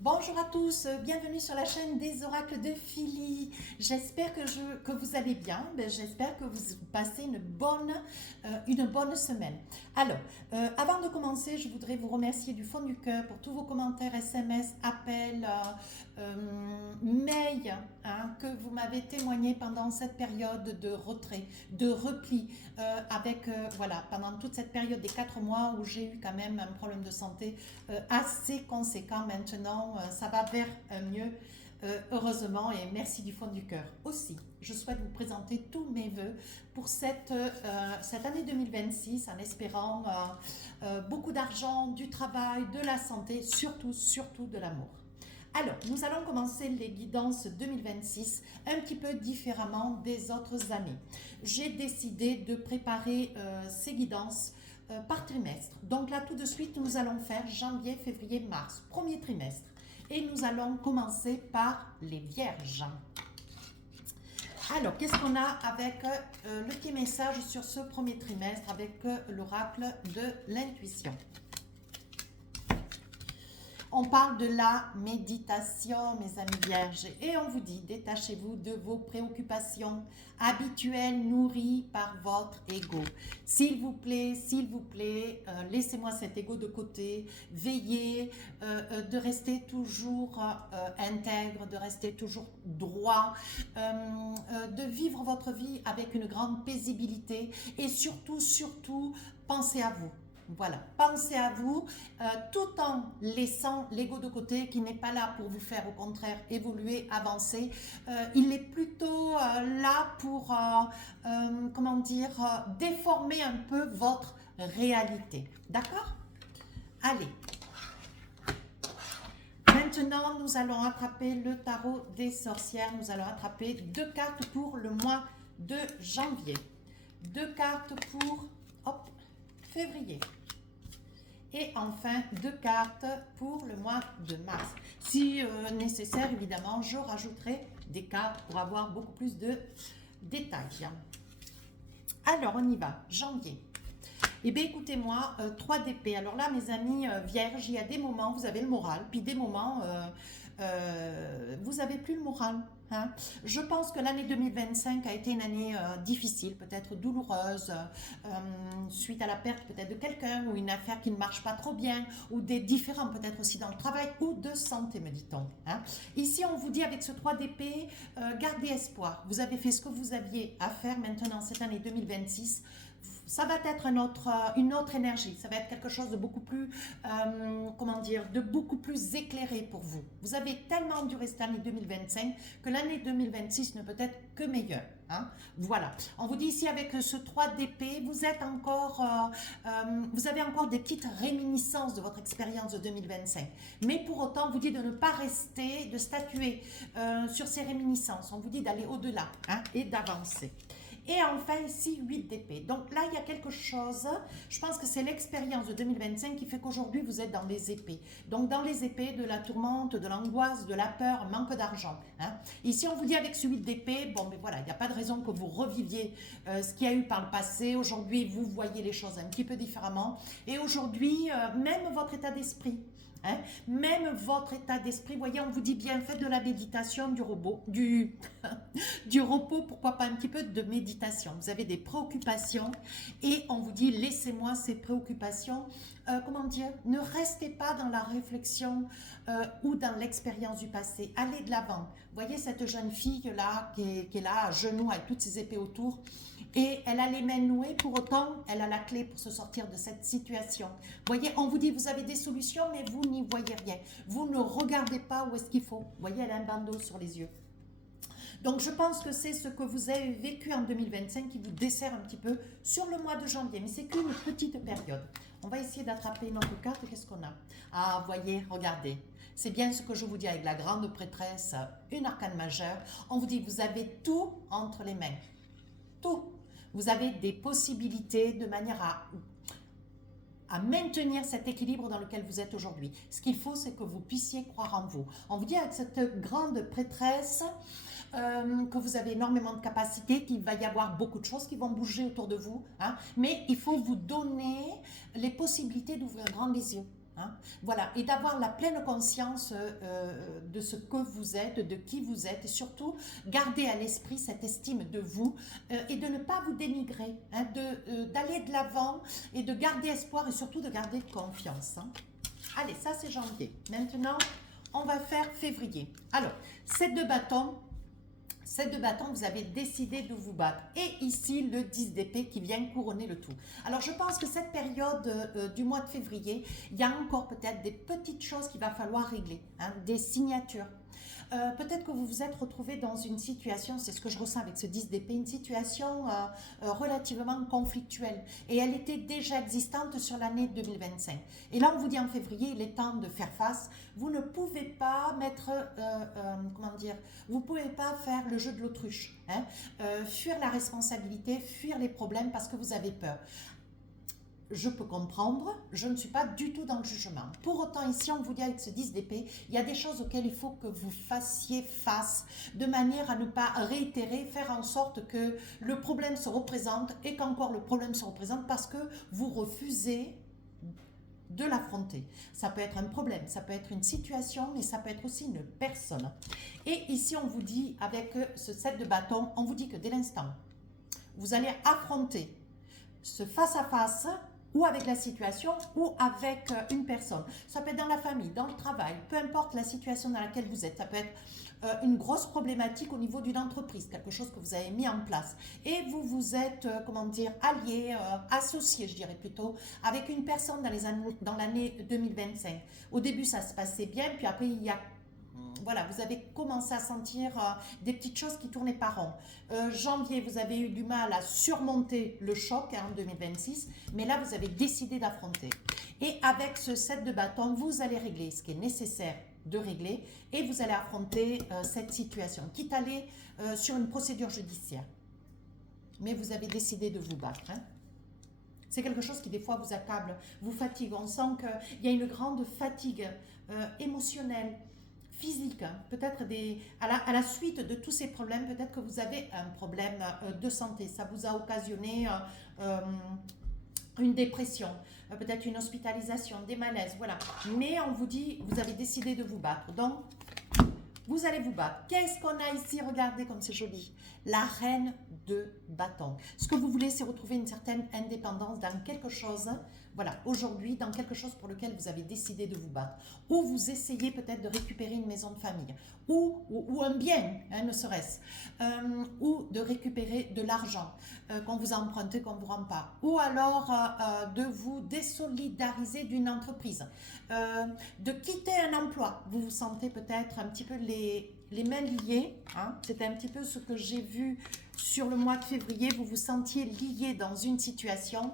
Bonjour à tous, bienvenue sur la chaîne des oracles de Philly. J'espère que vous allez bien, j'espère que vous passez une bonne semaine. Alors, avant de commencer, je voudrais vous remercier du fond du cœur pour tous vos commentaires, SMS, appels, mails que vous m'avez témoigné pendant cette période de retrait, de repli, voilà, pendant toute cette période des 4 mois où j'ai eu quand même un problème de santé assez conséquent. Maintenant, ça va vers un mieux, heureusement, et merci du fond du cœur. Aussi, je souhaite vous présenter tous mes voeux pour cette année 2026 en espérant beaucoup d'argent, du travail, de la santé, surtout de l'amour. Alors, nous allons commencer les guidances 2026 un petit peu différemment des autres années. J'ai décidé de préparer ces guidances par trimestre. Donc là, tout de suite, nous allons faire janvier, février, mars, premier trimestre. Et nous allons commencer par les vierges. Alors, qu'est-ce qu'on a avec le petit message sur ce premier trimestre avec l'oracle de l'intuition? On parle de la méditation, mes amis vierges, et on vous dit, détachez-vous de vos préoccupations habituelles nourries par votre ego. S'il vous plaît, laissez-moi cet ego de côté, veillez de rester toujours intègre, de rester toujours droit, de vivre votre vie avec une grande paisibilité et surtout, pensez à vous. Voilà, pensez à vous tout en laissant l'ego de côté qui n'est pas là pour vous faire au contraire évoluer, avancer. Il est plutôt là pour, déformer un peu votre réalité. D'accord? Allez. Maintenant, nous allons attraper le tarot des sorcières. Nous allons attraper 2 cartes pour le mois de janvier. 2 cartes pour février. Et enfin, 2 cartes pour le mois de mars. Si nécessaire, évidemment, je rajouterai des cartes pour avoir beaucoup plus de détails. Alors, on y va. Janvier. Eh bien, écoutez-moi, 3 d'épée. Alors là, mes amis vierges, il y a des moments, vous avez le moral, puis des moments, vous n'avez plus le moral. Hein. Je pense que l'année 2025 a été une année difficile, peut-être douloureuse, suite à la perte peut-être de quelqu'un ou une affaire qui ne marche pas trop bien, ou des différends peut-être aussi dans le travail ou de santé, me dit-on. Hein. Ici, on vous dit avec ce 3 d'épée, gardez espoir. Vous avez fait ce que vous aviez à faire maintenant cette année 2026. Ça va être une autre énergie, ça va être quelque chose de beaucoup plus, de beaucoup plus éclairé pour vous. Vous avez tellement duré cette année 2025 que l'année 2026 ne peut être que meilleure. Hein? Voilà, on vous dit ici avec ce 3 d'épée, vous avez encore des petites réminiscences de votre expérience de 2025. Mais pour autant, on vous dit de ne pas rester, de statuer sur ces réminiscences. On vous dit d'aller au-delà et d'avancer. Et enfin ici, 8 d'épée. Donc là, il y a quelque chose, je pense que c'est l'expérience de 2025 qui fait qu'aujourd'hui, vous êtes dans les épées. Donc dans les épées, de la tourmente, de l'angoisse, de la peur, manque d'argent. Hein. Ici, on vous dit avec ce 8 d'épée, bon, mais voilà, il n'y a pas de raison que vous reviviez ce qu'il y a eu par le passé. Aujourd'hui, vous voyez les choses un petit peu différemment. Et aujourd'hui, même votre état d'esprit, hein, même votre état d'esprit, voyez, on vous dit bien, faites de la méditation, du repos, pourquoi pas un petit peu de méditation. Vous avez des préoccupations et on vous dit, laissez-moi ces préoccupations, ne restez pas dans la réflexion ou dans l'expérience du passé, allez de l'avant. Voyez cette jeune fille là qui est là à genoux avec toutes ses épées autour. Et elle a les mains nouées, pour autant, elle a la clé pour se sortir de cette situation. Voyez, on vous dit, vous avez des solutions, mais vous n'y voyez rien. Vous ne regardez pas où est-ce qu'il faut. Voyez, elle a un bandeau sur les yeux. Donc, je pense que c'est ce que vous avez vécu en 2025 qui vous dessert un petit peu sur le mois de janvier. Mais c'est qu'une petite période. On va essayer d'attraper une autre carte. Qu'est-ce qu'on a? Ah, voyez, regardez. C'est bien ce que je vous dis avec la grande prêtresse, une arcane majeure. On vous dit, vous avez tout entre les mains. Tout. Vous avez des possibilités de manière à maintenir cet équilibre dans lequel vous êtes aujourd'hui. Ce qu'il faut, c'est que vous puissiez croire en vous. On vous dit avec cette grande prêtresse que vous avez énormément de capacités, qu'il va y avoir beaucoup de choses qui vont bouger autour de vous, hein, mais il faut vous donner les possibilités d'ouvrir grand les yeux. hein. Voilà, et d'avoir la pleine conscience de ce que vous êtes, de qui vous êtes, et surtout garder à l'esprit cette estime de vous et de ne pas vous dénigrer, hein, d'aller de l'avant et de garder espoir et surtout de garder confiance, hein. Allez, ça c'est janvier. Maintenant, on va faire février. Alors, 7 de bâton. 7 de bâton, vous avez décidé de vous battre. Et ici, le 10 d'épée qui vient couronner le tout. Alors, je pense que cette période du mois de février, il y a encore peut-être des petites choses qu'il va falloir régler, hein, des signatures. Peut-être que vous vous êtes retrouvé dans une situation, c'est ce que je ressens avec ce 10 d'épée, une situation relativement conflictuelle. Et elle était déjà existante sur l'année 2025. Et là, on vous dit en février, il est temps de faire face. Vous ne pouvez pas mettre, comment dire, vous ne pouvez pas faire le jeu de l'autruche, hein, fuir la responsabilité, fuir les problèmes parce que vous avez peur. Je peux comprendre, je ne suis pas du tout dans le jugement. Pour autant, ici, on vous dit avec ce 10 d'épée, il y a des choses auxquelles il faut que vous fassiez face, de manière à ne pas réitérer, faire en sorte que le problème se représente et qu'encore le problème se représente parce que vous refusez de l'affronter. Ça peut être un problème, ça peut être une situation, mais ça peut être aussi une personne. Et ici, on vous dit, avec ce 7 de bâton, on vous dit que dès l'instant, vous allez affronter ce face-à-face ou avec la situation ou avec une personne. Ça peut être dans la famille, dans le travail, peu importe la situation dans laquelle vous êtes. Ça peut être une grosse problématique au niveau d'une entreprise, quelque chose que vous avez mis en place. Et vous vous êtes, comment dire, allié, associé, je dirais plutôt, avec une personne dans l'année 2025. Au début, ça se passait bien, puis après, il y a voilà, vous avez commencé à sentir des petites choses qui tournaient par rond. Janvier, vous avez eu du mal à surmonter le choc en 2026, mais là, vous avez décidé d'affronter. Et avec ce 7 de bâton, vous allez régler ce qui est nécessaire de régler et vous allez affronter cette situation, quitte à aller sur une procédure judiciaire. Mais vous avez décidé de vous battre, hein. C'est quelque chose qui des fois vous accable, vous fatigue. On sent qu'il y a une grande fatigue émotionnelle, physique, hein. Peut-être à la suite de tous ces problèmes, peut-être que vous avez un problème de santé. Ça vous a occasionné une dépression, peut-être une hospitalisation, des malaises, voilà. Mais on vous dit, vous avez décidé de vous battre. Donc, vous allez vous battre. Qu'est-ce qu'on a ici? Regardez comme c'est joli. La reine de bâton. Ce que vous voulez, c'est retrouver une certaine indépendance dans quelque chose, voilà, aujourd'hui, dans quelque chose pour lequel vous avez décidé de vous battre. Ou vous essayez peut-être de récupérer une maison de famille. Ou un bien, hein, ne serait-ce. Ou de récupérer de l'argent qu'on vous a emprunté, qu'on ne vous rend pas. Ou alors de vous désolidariser d'une entreprise. De quitter un emploi. Vous vous sentez peut-être un petit peu les mains liées, hein. C'était un petit peu ce que j'ai vu sur le mois de février. Vous vous sentiez lié dans une situation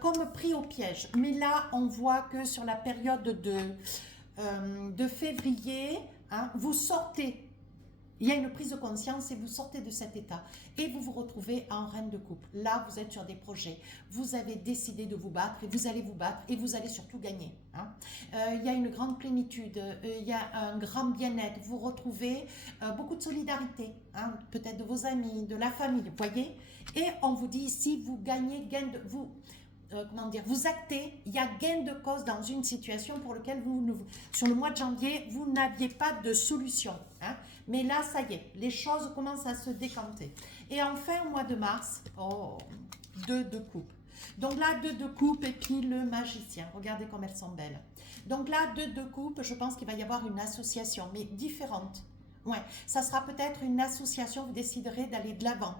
comme pris au piège. Mais là, on voit que sur la période de février, hein, vous sortez. Il y a une prise de conscience et vous sortez de cet état et vous vous retrouvez en reine de coupe. Là, vous êtes sur des projets. Vous avez décidé de vous battre et vous allez vous battre et vous allez surtout gagner, hein. Il y a une grande plénitude, il y a un grand bien-être. Vous retrouvez beaucoup de solidarité, hein, peut-être de vos amis, de la famille, vous voyez. Et on vous dit ici, vous gagnez, comment dire, vous actez, il y a gain de cause dans une situation pour laquelle sur le mois de janvier, vous n'aviez pas de solution, hein. Mais là, ça y est, les choses commencent à se décanter. Et enfin, au mois de mars, 2 de coupe. Donc là, 2 de coupe et puis le magicien. Regardez comme elles sont belles. Donc là, 2 de coupe, je pense qu'il va y avoir une association, mais différente. Ouais, ça sera peut-être une association, vous déciderez d'aller de l'avant,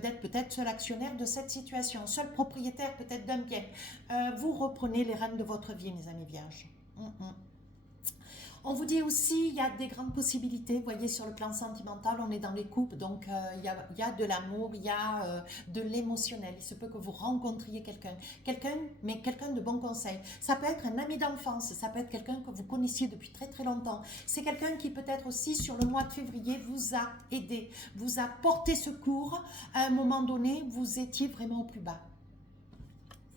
d'être peut-être seul actionnaire de cette situation, seul propriétaire peut-être d'un bien. Vous reprenez les rênes de votre vie, mes amis vierges. On vous dit aussi, il y a des grandes possibilités, vous voyez, sur le plan sentimental, on est dans les couples, donc il y a de l'amour, il y a de l'émotionnel. Il se peut que vous rencontriez mais quelqu'un de bon conseil. Ça peut être un ami d'enfance, ça peut être quelqu'un que vous connaissiez depuis très très longtemps. C'est quelqu'un qui peut-être aussi sur le mois de février vous a aidé, vous a porté secours. À un moment donné, vous étiez vraiment au plus bas.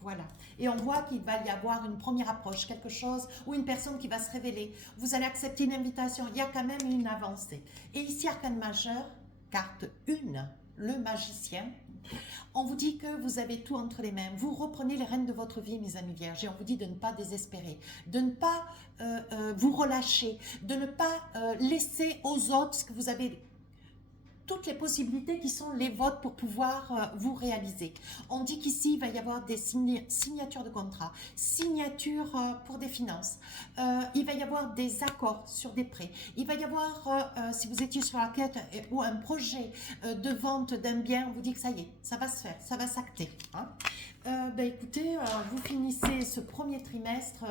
Voilà. Et on voit qu'il va y avoir une première approche, quelque chose, ou une personne qui va se révéler. Vous allez accepter une invitation. Il y a quand même une avancée. Et ici, arcane majeur, carte 1, le magicien. On vous dit que vous avez tout entre les mains. Vous reprenez les rênes de votre vie, mes amis vierges. Et on vous dit de ne pas désespérer, de ne pas vous relâcher, de ne pas laisser aux autres ce que vous avez, toutes les possibilités qui sont les vôtres pour pouvoir vous réaliser. On dit qu'ici, il va y avoir des signatures de contrats, signatures pour des finances. Il va y avoir des accords sur des prêts. Il va y avoir, si vous étiez sur la quête ou un projet de vente d'un bien, on vous dit que ça y est, ça va se faire, ça va s'acter. Hein. Écoutez, vous finissez ce premier trimestre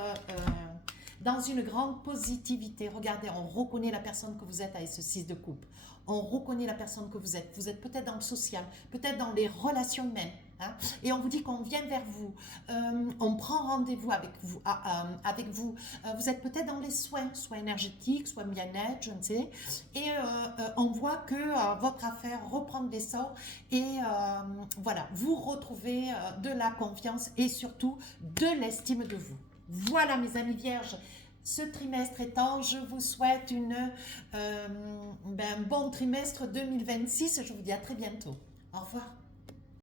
dans une grande positivité. Regardez, on reconnaît la personne que vous êtes avec ce 6 de coupe. On reconnaît la personne que vous êtes. Vous êtes peut-être dans le social, peut-être dans les relations humaines. Hein, et on vous dit qu'on vient vers vous. On prend rendez-vous avec vous. Vous êtes peut-être dans les soins énergétiques, soins bien-être, je ne sais. Et on voit que votre affaire reprend des sorts. Et voilà, vous retrouvez de la confiance et surtout de l'estime de vous. Voilà mes amis vierges, ce trimestre étant, je vous souhaite un bon trimestre 2026. Je vous dis à très bientôt. Au revoir.